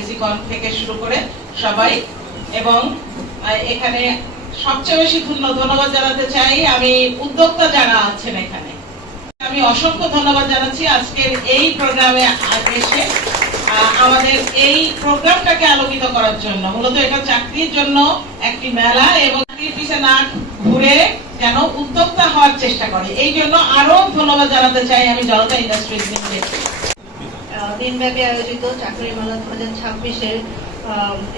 এসিকন থেকে শুরু করে সবাই, এবং এখানে সবচেয়ে বেশি ধন্যবাদ জানাতে চাই আমি উদ্যোক্তা যারা আছেন এখানে। আমি অসংখ্য ধন্যবাদ জানাচ্ছি আজকের এই প্রোগ্রামে এসে আমাদের এই প্রোগ্রামটাকে আলোকিত করার জন্য। মূলত এটা চাকরির জন্য একটি মেলা, এবং চাকরির পিছনে না ঘুরে যেন উদ্যোক্তা হওয়ার চেষ্টা করে, এই জন্য আরো ধন্যবাদ জানাতে চাই আমি জনতা ইন্ডাস্ট্রিজ লিমিটেড। দিনব্যাপী আয়োজিত চাকরি মেলা 2026-এর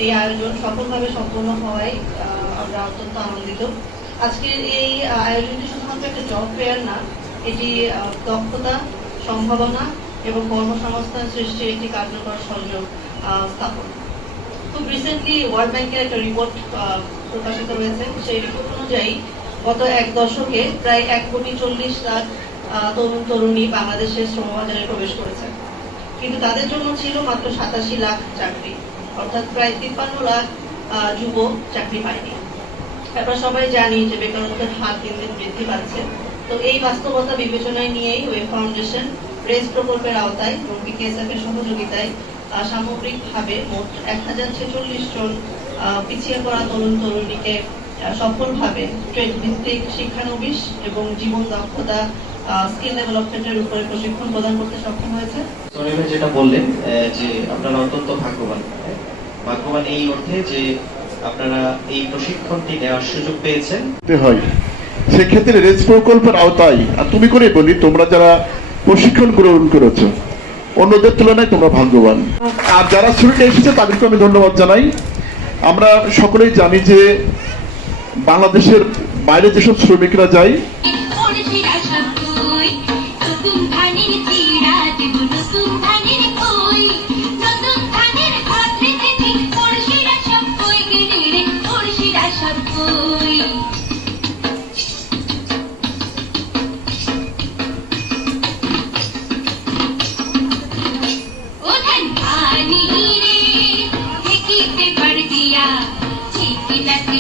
এই আয়োজন সফলভাবে সম্পন্ন হওয়ায় আমরা অত্যন্ত আনন্দিত। আজকের এই আয়োজনটি শুধুমাত্র একটা জব ফেয়ার না, এটি দক্ষতা, সম্ভাবনা এবং কর্মসংস্থান সৃষ্টির একটি কার্যকর সংযোগ স্থাপন। খুব রিসেন্টলি ওয়ার্ল্ড ব্যাংকের একটা রিপোর্ট প্রকাশিত হয়েছে। সেই রিপোর্ট অনুযায়ী গত এক দশকে প্রায় 1,40,00,000 তরুণ তরুণী বাংলাদেশের শ্রমবাজারে প্রবেশ করেছে, কিন্তু তাদের জন্য ছিল মাত্র 87 লাখ চাকরি, অর্থাৎ প্রায় 53 লাখ যুবক চাকরি পায়নি। আমরা সবাই জানি যে বেকারত্বের হার দিন দিন বৃদ্ধি পাচ্ছে। তো এই বাস্তবতা বিবেচনায় নিয়েই ওয়েব ফাউন্ডেশন রেস প্রকল্পের আওতায় এবং বিকেএসএফ এর সহযোগিতায় সামগ্রিকভাবে মোট 1046 জন পিছিয়ে পড়া তরুণ তরুণীকে সফলভাবে ট্রেড ভিত্তিক শিক্ষানবিশ এবং জীবন দক্ষতা স্কিল ডেভেলপমেন্টের উপরে প্রশিক্ষণ প্রদান করতে সক্ষম হয়েছে। সোনিয়া যেটা বললেন যে আপনারা অত্যন্ত ভাগ্যবান এই অর্থে যে আপনারা এই প্রশিক্ষণটি নেওয়ার সুযোগ পেয়েছেন। সেক্ষেত্রে রেস প্রকল্পের আওতায়, আর তুমি করে বলি, তোমরা যারা প্রশিক্ষণ গ্রহণ করেছো অন্যদের তুলনায় তোমরা ভাগ্যবান। আর যারা স্টুডেন্ট এসেছে তাদেরকে আমি ধন্যবাদ জানাই। আমরা সকলেই জানি যে বাংলাদেশের বাইরে যেসব শ্রমিকরা যায়, Let's